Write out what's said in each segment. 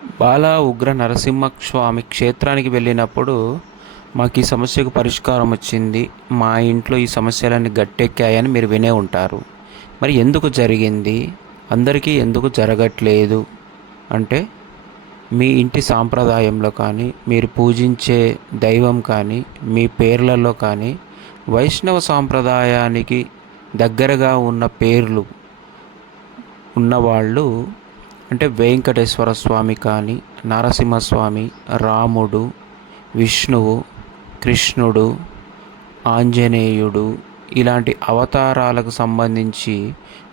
బాల ఉగ్ర నరసింహస్వామి క్షేత్రానికి వెళ్ళినప్పుడు మాకు ఈ సమస్యకు పరిష్కారం వచ్చింది. మా ఇంట్లో ఈ సమస్యలన్నీ గట్టెక్కాయని మీరు వినే ఉంటారు. మరి ఎందుకు జరిగింది? అందరికీ ఎందుకు జరగట్లేదు? అంటే మీ ఇంటి సాంప్రదాయంలో కానీ మీరు పూజించే దైవం కానీ మీ పేర్లలో కానీ వైష్ణవ సాంప్రదాయానికి దగ్గరగా ఉన్న పేర్లు ఉన్నవాళ్ళు అంటే వెంకటేశ్వర స్వామి కానీ నరసింహస్వామి రాముడు విష్ణువు కృష్ణుడు ఆంజనేయుడు ఇలాంటి అవతారాలకు సంబంధించి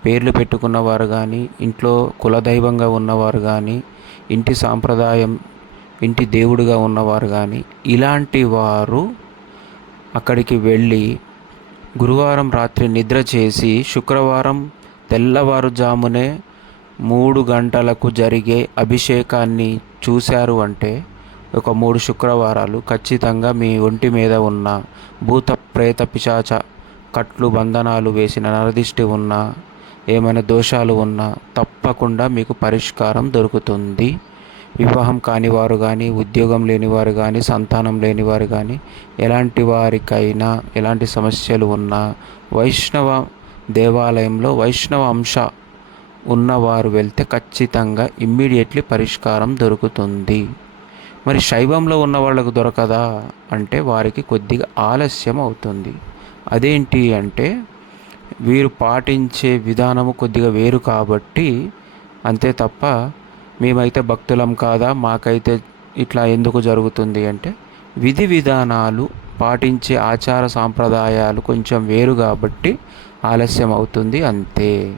పేర్లు పెట్టుకున్నవారు కానీ ఇంట్లో కులదైవంగా ఉన్నవారు కానీ ఇంటి సాంప్రదాయం ఇంటి దేవుడుగా ఉన్నవారు కానీ ఇలాంటి వారు అక్కడికి వెళ్ళి గురువారం రాత్రి నిద్ర చేసి శుక్రవారం తెల్లవారుజామునే మూడు గంటలకు జరిగే అభిషేకాన్ని చూశారు అంటే ఒక మూడు శుక్రవారాలు ఖచ్చితంగా మీ ఒంటి మీద ఉన్న భూత ప్రేత పిశాచ కట్లు బంధనాలు వేసిన నరదిష్టి ఉన్నా ఏమైనా దోషాలు ఉన్నా తప్పకుండా మీకు పరిష్కారం దొరుకుతుంది. వివాహం కాని వారు కానీ ఉద్యోగం లేనివారు కానీ సంతానం లేనివారు కానీ ఎలాంటి వారికైనా ఎలాంటి సమస్యలు ఉన్నా వైష్ణవ దేవాలయంలో వైష్ణవ అంశ ఉన్నవారు వెళ్తే ఖచ్చితంగా ఇమ్మీడియట్లీ పరిష్కారం దొరుకుతుంది. మరి శైవంలో ఉన్న వాళ్ళకు దొరకదా? అంటే వారికి కొద్దిగా ఆలస్యం అవుతుంది. అదేంటి అంటే వీరు పాటించే విధానము కొద్దిగా వేరు కాబట్టి అంతే తప్ప మేమైతే భక్తులం కాదా? మాకైతే ఇట్లా ఎందుకు జరుగుతుంది అంటే విధి విధానాలు పాటించే ఆచార సాంప్రదాయాలు కొంచెం వేరు కాబట్టి ఆలస్యం అవుతుంది అంతే.